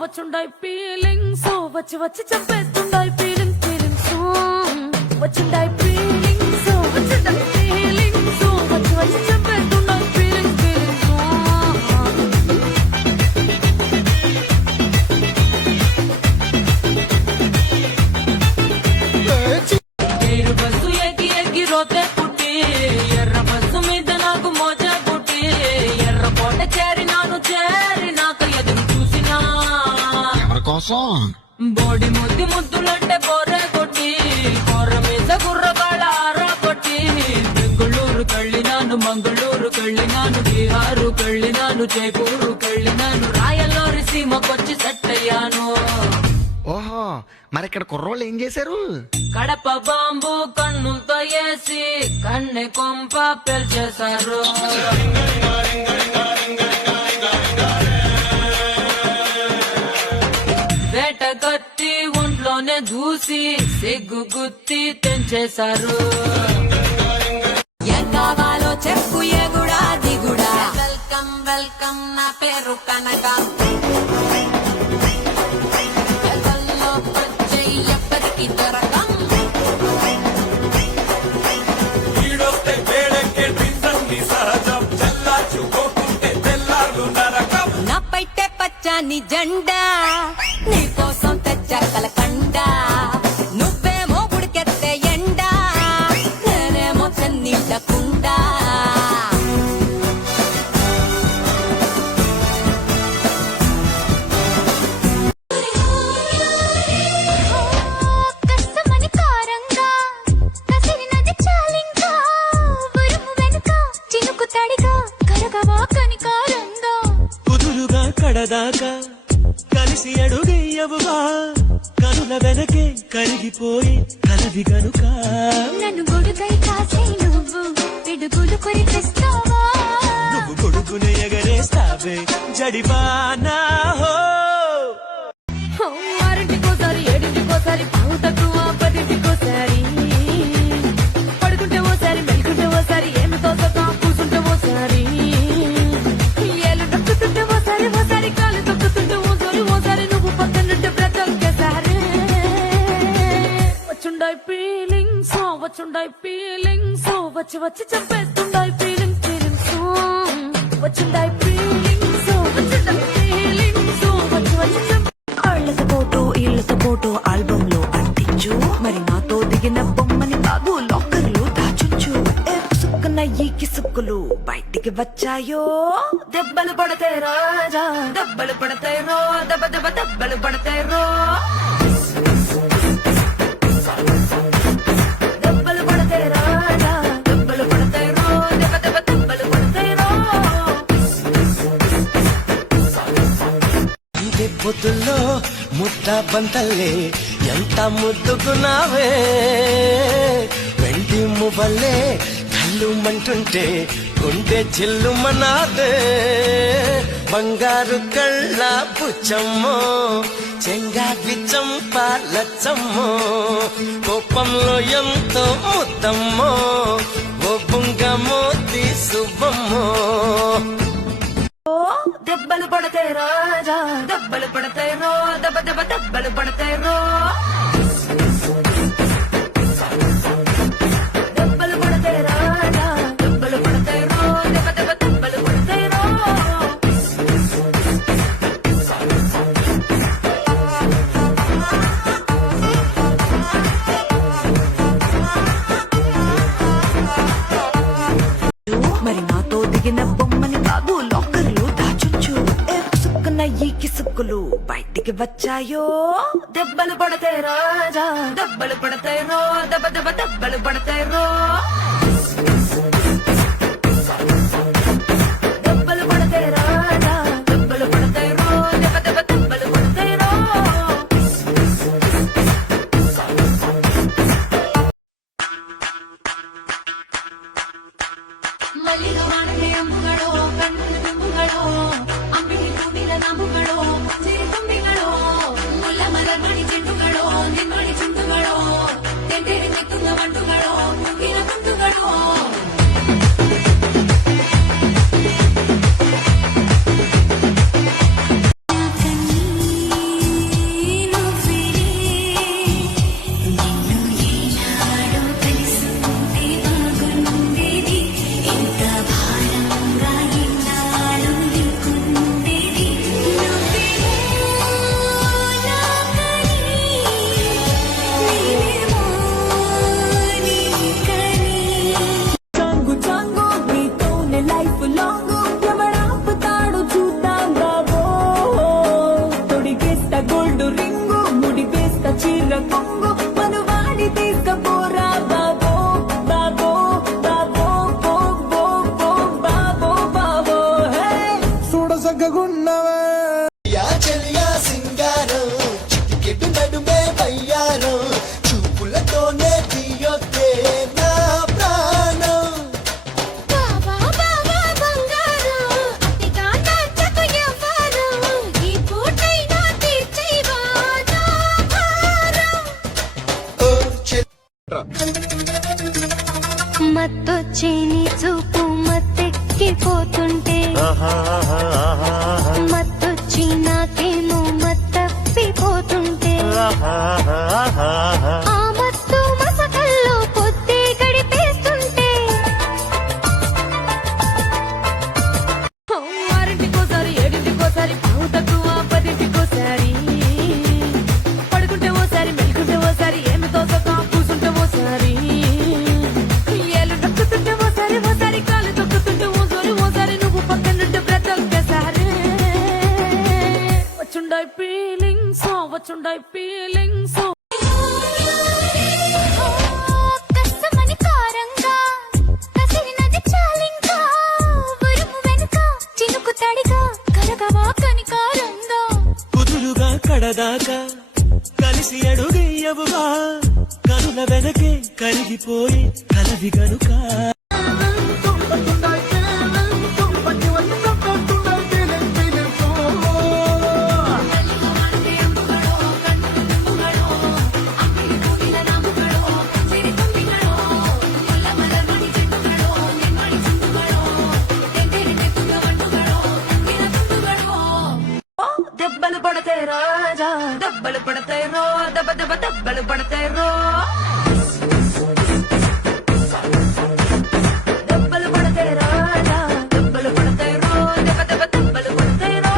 వచ్చుండాయి feelings వచ్చి వచ్చి చంపేస్తుండాయి feelings వచ్చుండాయి feelings వచ్చుండాయి feelings వచ్చి వచ్చి చంపేస్తుండాయి ఫీలింగ్స్ బస్సు ఎక్కి ఎక్కి రోతే పుట్టి ఎర్ర బస్సు మీద నాకు మోజా పుట్టి ఎర్ర కోట చేరినాక ఎదురు చూసినా కోసం బోడి ముద్దు ముద్దులంటే బోర్ర కొట్టి బోర్ర మీద గుర్రగాళ్ళ ఆరా కొట్టి బెంగళూరు కళ్ళినాను మంగళూరు కళ్ళినాను బీహారు కళ్ళినాను జైపూరు కళ్ళినాను రాయల్లోరి సీమకొచ్చి సెట్ అయ్యాను. ఓహో, మరి ఇక్కడ కుర్రోళ్ళు ఏం చేశారు? కడప బాంబు కన్నులతో వేసి కన్నె కొంప పెల్చేశారు. వేట కత్తి ఒంట్లోనే దూసి సిగ్గు గుత్తి తెంచేశారు. ఏం కావాలో చెప్పు ఎగుడా దిగుడా వెల్కమ్ వెల్కమ్ నా పేరు కనక ఎప్పటికీ దొరకం ఈడొస్తే వేడెక్కే డ్రింక్స్ సహజం చల్లార్చుకోకుంటే తెల్లార్లు నరకం. నా పైటే పచ్చని జెండా నీ కోసం తెచ్చా కలకండ నువ్వేమో ఉడికెత్తే ఎండా నేనేమో చెన్నీళ్ళ కుండా. కుదురుగా కడదాకా కలిసి అడుగయ్యవుగా కనుల వెనకే కరిగిపోయి కలవి గనుక నన్ను గొడుగై కాసే నువ్వు పిడుగులు కొరికిస్తావా నువ్వు కొడుకునే ఎగరేస్తావే జడివానా హో. ఆరింటికోసారి ఏడింటికోసారి పావు తక్కువ పదింటికోసారి పడుకుంటే ఓసారి మెలుకుంటే ఓసారి ఏమి తోసగా కూర్చుంటే ఓసారి ఏళ్ళు నొక్కుతుంటే ఓసారి ఓసారి కాలు తొక్కుతుంటే ఓసారి నువ్వు పక్కనుంటే బ్రతొక్కేసారి. వచ్చుండాయి ఫీలింగ్స్ వచ్చి వచ్చి చంపేస్తుండాయి ఫీలింగ్స్ వచ్చుండాయి ఫీలింగ్స్ వచ్చి వచ్చి కళ్ళతో ఫోటో ఇళ్ళతో ఫోటో ఆల్బమ్ లో అంటించు మరి నాతో దిగిన బొమ్మని బాగు లాకర్ లో దాచుంచు. సుక్కున ఈ కిసుక్కులు బయటికి వచ్చాయో దెబ్బలు పడతాయి రాజా దెబ్బలు పడతాయి రో దెబ్బ దెబ్బ దెబ్బలు పడతాయి రో దెబ్బలు పడతాయి రాజా దెబ్బలు పడతాయి రో దెబ్బ దెబ్బ దెబ్బలు పడతాయి రో. ఇదే పొద్దుల్లో ముద్ద బంతల్లే ఎంత ముద్దుకున్నావే వెండి మువ్వల్లే కళ్ళు మంటుంటే గుండె చిల్లుమనాదే బంగారు కళ్ళ పుచ్చమ్మో చెంగావి చంపాలచ్చమ్మో కోపంలో ఎంతో ముద్దమ్మో ఓ బుంగమో తీసుబమ్మో. దెబ్బలు పడతాయి రాజా దెబ్బలు పడతాయి రో దెబ్బ దెబ్బ దెబ్బలు పడతాయి రో దెబ్బలు పడతాయి రాజా దెబ్బలు పడతాయి రో దెబ్బ దెబ్బ దెబ్బలు పడతాయి రో. మరి నాతో దిగిన బొమ్మని బాగు లాకర్ లో దాచుంచు. సుక్కున ఈ కిసుక్కులు బయటికి వచ్చాయో దెబ్బలు పడతాయి రాజా దెబ్బలు పడతాయి రో దెబ్బ దెబ్బ దెబ్బలు పడతాయి రో దెబ్బలు పడతాయి రాజా ಅಂಬುಗಳೋ ಸಿರಿ ತುಂಬಿಗಳೋ ಮುಲ್ಲ ಮರ ಮಣಿ ಚೆಂಡುಗಳೋ ನಿನ್ಮಣಿ ಚುಂಡುಗಳೋ ತೆಂಟೆರೆ ಮಿಕ್ಕುಂಗ ಮಂಡುಗಳೋ ಮುಗಿನ ತುಂಡುಗಳೋ చాంగు చాంగు నీతోనే లైఫ్ లాంగ్ ఎవడాపుతాడు చూద్దాం బాబో తొడిగేస్తా గోల్డ్ రింగు ముడివేస్తా చీర కొంగు మనువాడి తీసుకపోరా బాబో బాబో బాబో బో బో బో బాబో బాబో హే చూడసగ్గగున్నవే యా చెలియా సింగారం చిటికెడు నడుమే బయ్యారం చూపులతోనే తీయొద్దే నా ప్రాణం బాబా బాబా బంగారం అతిగా నచ్చకు ఎవ్వరు ఈ పూటైనా తీర్చేవా నా భారం ఓ చెలి మత్తొచ్చే నీ చూపు మత్తెక్కిపోతుంటే మత్తొచ్చి నాకేమో మత్తప్పిపోతుంటే ఆ మత్తు మసకల్లో పొద్దే గడిపేస్తుంటే వారింటికోసారి ఏడింటికోసారి పావు తక్కువ పదింటికోసారి పడుకుంటే ఓసారి మెలుకుంటే ఓసారి ఏమి తోసక కూసుంటే ఓసారి ఏళ్ళు నొక్కుతుంటే ఓసారి ఓసారి కాలు తొక్కుతుంటే ఓసారి నువ్వు పక్కనుంటే బ్రతొక్కసారి వచ్చుండై ఫీలింగ్స్ కష్టమని కారంగా కసిరినది చాలింకా ఉరుము వెనుక చినుకు తడిగా కరగవా కనికారంగా కుదురుగా కడదాకా కలిసి అడుగయ్యవుగా కనుల వెనకే కరిగిపోయి కలవి గనుక దెబ్బలు పడతాయి రాజా దెబ్బలు పడతాయి రో దెబ్బ దెబ్బ దెబ్బలు పడతాయి రో దెబ్బలు పడతాయి రాజా దెబ్బలు పడతాయి రో దెబ్బ దెబ్బ దెబ్బలు పడతాయి రో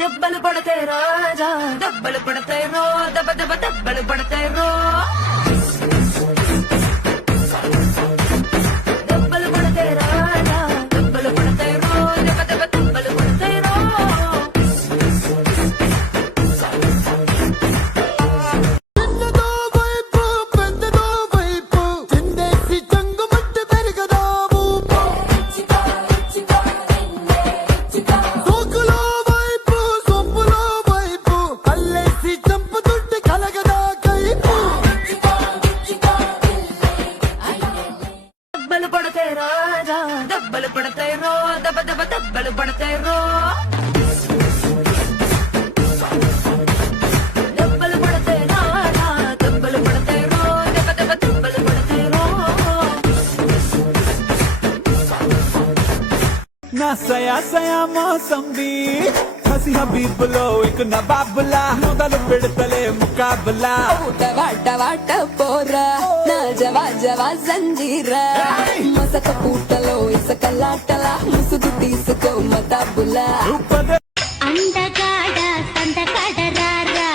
దెబ్బలు పడతాయి రాజా దెబ్బలు పడతాయి రో దెబ్బ దెబ్బ దెబ్బలు పడతాయి రో దెబ్బలు పడతాయి రాజా దెబ్బలు పడతాయి రో దెబ్బ దెబ్బ దెబ్బలు పడతాయి రో చిన్నదో వైపు పెద్దదో వైపు చిందేసి చంగుమట్టి పెరగదా ఊపు సోకులో వైపు సొంపులో వైపు అల్లేసి చంపుతుంటే కలగదా కైపు దెబ్బలు పడతాయి రాజా దెబ్బలు పడతాయి రో దెబ్బ దెబ్బ దెబ్బలు పడతాయి రో దెబ్బలు పడతాయి రాజా దెబ్బలు పడతాయి రో దెబ్బ దెబ్బ దెబ్బలు పడతాయి రో నా సయా మోసంబి హసి హబీబులో ఇక నా బాబులా మొదలు పెడతలే ముకాబులా వాట వాట పోరా నా జవా జవా సంజీరా మసక పూటలో ఇసకలాటలా ముసుగు తీసుకో మతాబులా అందగాడ సందగాడ రారా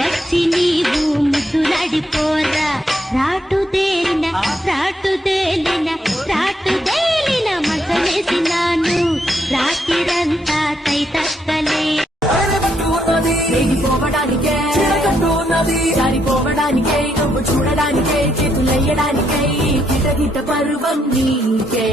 వచ్చి నీవు ముద్దులాడిపోరా రాటు తేలిన మసలేసినాను రాత్రిరంతా తైతక్కలే రేగిపోవడానికే జారిపోవడానికే నువ్వు చూడడానికే చేతులయ్యడానికే గిట గిట పర్వం నీకే